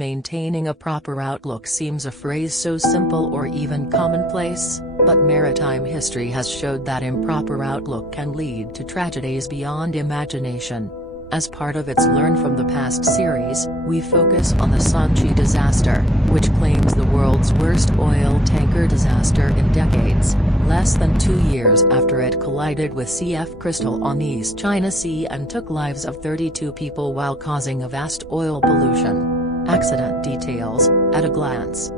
maintaining a proper outlook seems a phrase so simple or even commonplace, but maritime history has showed that improper outlook can lead to tragedies beyond imagination. As part of its Learn from the Past series, we focus on the Sanchi disaster, which claims the world's worst oil tanker disaster in decades, less than 2 years after it collided with CF Crystal on the East China Sea and took lives of 32 people while causing a vast oil pollution. Accident details, at a glance.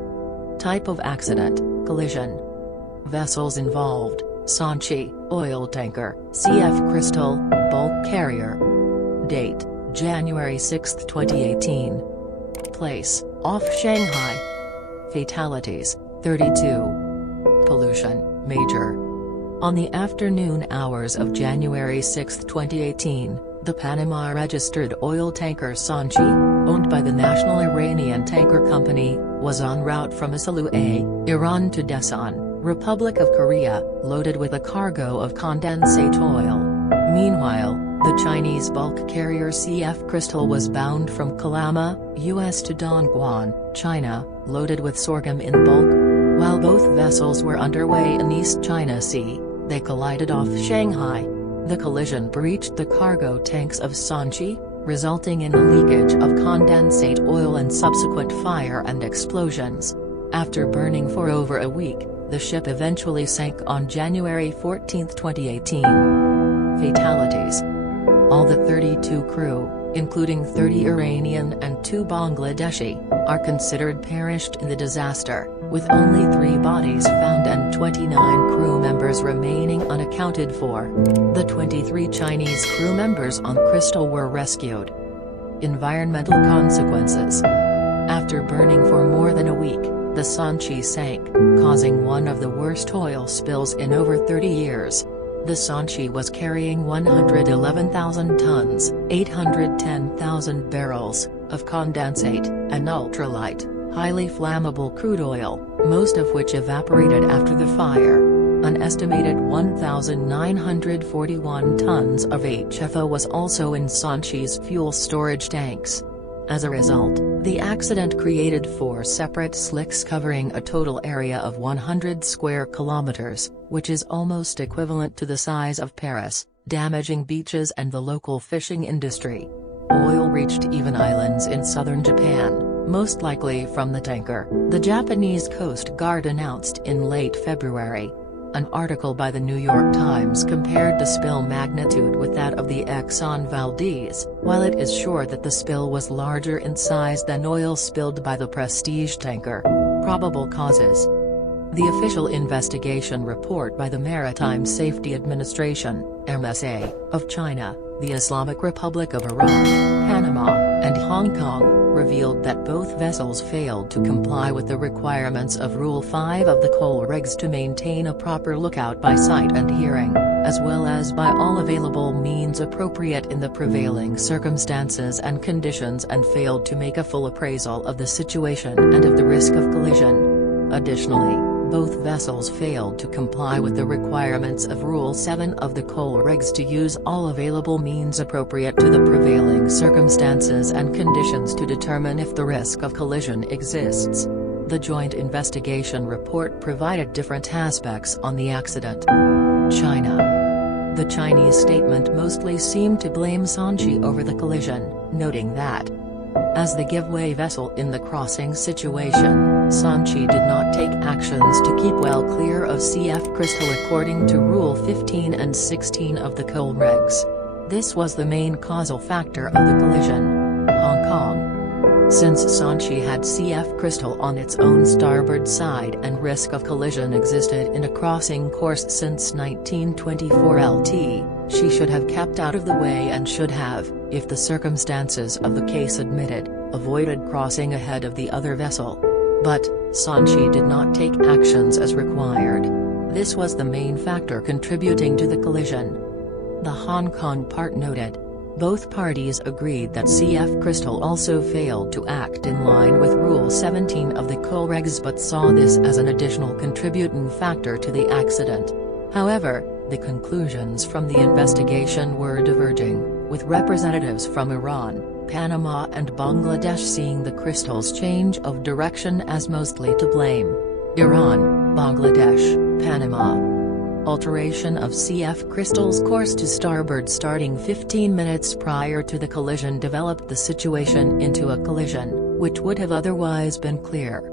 Type of accident, collision. Vessels involved, Sanchi, oil tanker, CF Crystal, bulk carrier. Date, January 6, 2018. Place, off Shanghai. Fatalities, 32. Pollution, major. On the afternoon hours of January 6, 2018, the Panama-registered oil tanker Sanchi, owned by the National Iranian Tanker Company, was en route from Isilue, Iran to Daesan, Republic of Korea, loaded with a cargo of condensate oil. Meanwhile, the Chinese bulk carrier CF Crystal was bound from Kalama, U.S. to Dongguan, China, loaded with sorghum in bulk. While both vessels were underway in East China Sea, they collided off Shanghai. The collision breached the cargo tanks of Sanchi, resulting in a leakage of condensate oil and subsequent fire and explosions. After burning for over a week, the ship eventually sank on January 14, 2018. Fatalities. All the 32 crew, including 30 Iranian and 2 Bangladeshi, are considered perished in the disaster, with only 3 bodies found and 29 crew members remaining unaccounted for. The 23 Chinese crew members on Crystal were rescued. Environmental consequences. After burning for more than a week, the Sanchi sank, causing one of the worst oil spills in over 30 years. The Sanchi was carrying 111,000 tons, 810,000 barrels, of condensate, an ultralight, highly flammable crude oil, most of which evaporated after the fire. An estimated 1,941 tons of HFO was also in Sanchi's fuel storage tanks. As a result, the accident created 4 separate slicks covering a total area of 100 square kilometers, which is almost equivalent to the size of Paris, damaging beaches and the local fishing industry. Oil reached even islands in southern Japan, most likely from the tanker, the Japanese Coast Guard announced in late February. An article by the New York Times compared the spill magnitude with that of the Exxon Valdez. While it is sure that the spill was larger in size than oil spilled by the Prestige tanker. Probable causes. The official investigation report by the Maritime Safety Administration, MSA, of China, the Islamic Republic of Iran, Panama, and Hong Kong, revealed that both vessels failed to comply with the requirements of Rule 5 of the coal regs to maintain a proper lookout by sight and hearing, as well as by all available means appropriate in the prevailing circumstances and conditions, and failed to make a full appraisal of the situation and of the risk of collision. Additionally, both vessels failed to comply with the requirements of Rule 7 of the coal regs to use all available means appropriate to the prevailing circumstances and conditions to determine if the risk of collision exists. The joint investigation report provided different aspects on the accident. China. The Chinese statement mostly seemed to blame Sanchi over the collision, noting that, as the giveaway vessel in the crossing situation, Sanchi did not take actions to keep well clear of CF Crystal according to Rule 15 and 16 of the coal regs. This was the main causal factor of the collision. Hong Kong. Since Sanchi had CF Crystal on its own starboard side and risk of collision existed in a crossing course since 1924 LT, she should have kept out of the way and should have, if the circumstances of the case admitted, avoided crossing ahead of the other vessel. But, Sanchi did not take actions as required. This was the main factor contributing to the collision. The Hong Kong part noted. Both parties agreed that CF Crystal also failed to act in line with Rule 17 of the coal regs but saw this as an additional contributing factor to the accident. However, the conclusions from the investigation were diverging, with representatives from Iran, Panama and Bangladesh seeing the crystals' change of direction as mostly to blame. Iran, Bangladesh, Panama. Alteration of CF crystals course to starboard starting 15 minutes prior to the collision developed the situation into a collision, which would have otherwise been clear.